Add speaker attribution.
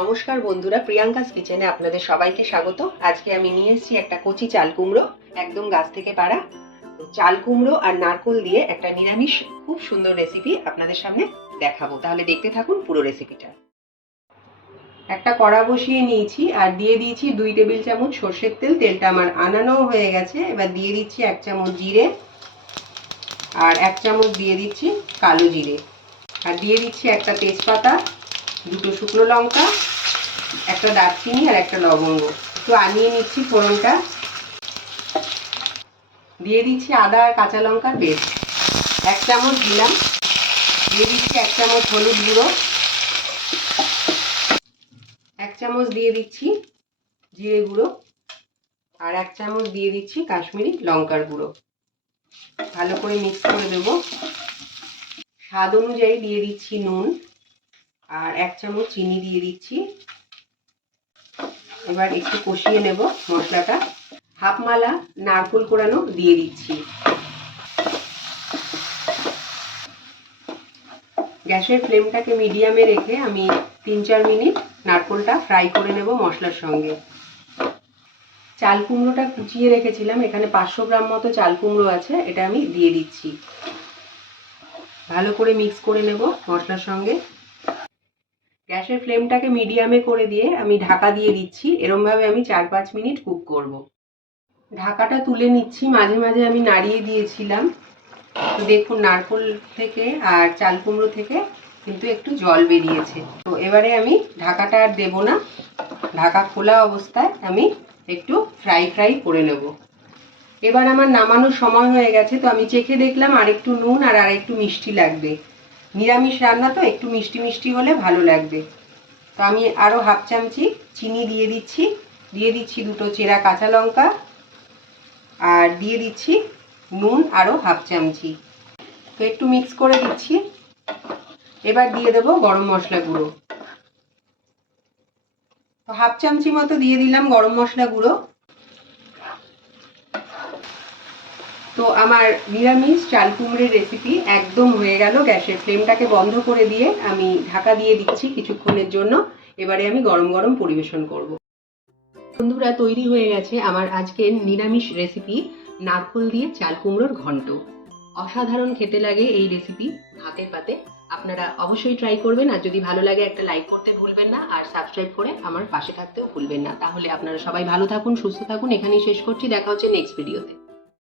Speaker 1: নমস্কার বন্ধুরা, প্রিয়াঙ্কাস কিচেনে আপনাদের সবাইকে স্বাগত। আজকে আমি নিয়ে এসেছি একটা কচি চাল কুমড়ো, একদম গাছ থেকে পাড়া। চাল কুমড়ো আর নারকোল দিয়ে একটা নিরামিষ, খুব সুন্দর রেসিপি আপনাদের সামনে দেখাবো। তাহলে দেখতে থাকুন পুরো রেসিপিটা একটা কড়া বসিয়ে নিয়েছি আর দিয়ে দিয়েছি দুই টেবিল চামচ সর্ষের তেল। তেলটা আমার আনানো হয়ে গেছে। এবার দিয়ে দিচ্ছি এক চামচ জিরে আর এক চামচ দিয়ে দিচ্ছি কালো জিরে। আর দিয়ে দিচ্ছি একটা তেজপাতা, দুটো শুকনো লঙ্কা একটা দারচিনি আর একটা লবঙ্গ। একটু আনিয়ে নিচ্ছি ফোড়নটা। দিয়ে দিচ্ছি আদা আর কাঁচা লঙ্কার পেস্ট। এক চামচ দিলাম। দিয়ে দিচ্ছি এক চামচ হলুদ গুঁড়ো। এক চামচ দিয়ে দিচ্ছি জিরে গুঁড়ো। আর এক চামচ দিয়ে দিচ্ছি কাশ্মীরি লঙ্কার গুঁড়ো। ভালো করে মিক্স করে দেবো। স্বাদ অনুযায়ী দিয়ে দিচ্ছি নুন। আর এক চামচ চিনি দিয়ে দিচ্ছি। এবার একটু কষিয়ে নেব মশলাটা। হাফ মালা নারকোল কোড়ানো দিয়ে দিচ্ছি। গ্যাসের ফ্লেমটাকে মিডিয়ামে রেখে আমি তিন চার মিনিট নারকোলটা ফ্রাই করে নেব মশলার সঙ্গে। চাল কুমড়োটা কুচিয়ে রেখেছিলাম, এখানে পাঁচশো গ্রাম মতো চাল কুমড়ো আছে, এটা আমি দিয়ে দিচ্ছি। ভালো করে মিক্স করে নেব মশলার সঙ্গে। গ্যাসের ফ্লেমটাকে মিডিয়ামে করে দিয়ে আমি ঢাকা দিয়ে দিচ্ছি। এরমভাবে আমি চার পাঁচ মিনিট কুক করব। ঢাকাটা তুলে নিচ্ছি। মাঝে মাঝে আমি নাড়িয়ে দিয়েছিলাম। দেখুন, নারকোল থেকে আর চাল কুমড়ো থেকে কিন্তু একটু জল বেরিয়েছে। তো এবারে আমি ঢাকাটা আর দেবো না। ঢাকা খোলা অবস্থায় আমি একটু ফ্রাই ফ্রাই করে নেব। এবার আমার নামানোর সময় হয়ে গেছে। তো আমি চেখে দেখলাম আর একটু নুন আর আর একটু মিষ্টি লাগবে। নিরামিষ রান্না তো একটু মিষ্টি মিষ্টি হলে ভালো লাগবে। তো আমি আরও হাফ চামচি চিনি দিয়ে দিচ্ছি। দিয়ে দিচ্ছি দুটো চেরা কাঁচা লঙ্কা। আর দিয়ে দিচ্ছি নুন আরও হাফ চামচি। তো একটু মিক্স করে দিচ্ছি। এবার দিয়ে দেবো গরম মশলা গুঁড়ো। তো হাফ চামচি মতো দিয়ে দিলাম গরম মশলা গুঁড়ো। তো আমার নিরামিষ চাল কুমড়ের রেসিপি একদম হয়ে গেল। গ্যাসের ফ্লেমটাকে বন্ধ করে দিয়ে আমি ঢাকা দিয়ে দিচ্ছি কিছুক্ষণের জন্য। এবারে আমি গরম গরম পরিবেশন করব। বন্ধুরা, তৈরি হয়ে গেছে আমার আজকের নিরামিষ রেসিপি নারকোল দিয়ে চাল কুমড়োর ঘন্ট। অসাধারণ খেতে লাগে এই রেসিপি ভাতের পাতে। আপনারা অবশ্যই ট্রাই করবেন আর যদি ভালো লাগে একটা লাইক করতে ভুলবেন না আর সাবস্ক্রাইব করে আমার পাশে থাকতেও ভুলবেন না। তাহলে আপনারা সবাই ভালো থাকুন, সুস্থ থাকুন। এখানেই শেষ করছি। দেখা হচ্ছে নেক্সট ভিডিওতে